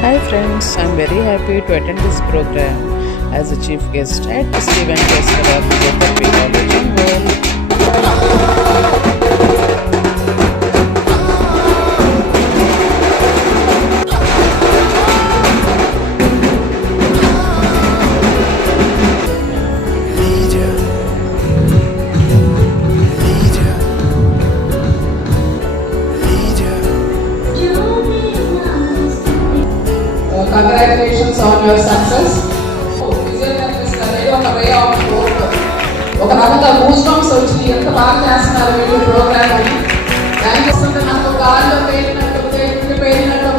Hi friends, I'm very happy to attend this program as a chief guest at Stephen Kessler Physiotherapy College in World. Congratulations on your success. Physiotherapist అనేది ఒక way of hope. ఒక రకంగా goose bumps వచ్చి ఎంత బాగా చేస్తున్నారు వీళ్ళు ప్రోగ్రామ్ అని. దానికి వస్తుంటే నాకు గాల్లో పేరినట్టు పేరినట్టు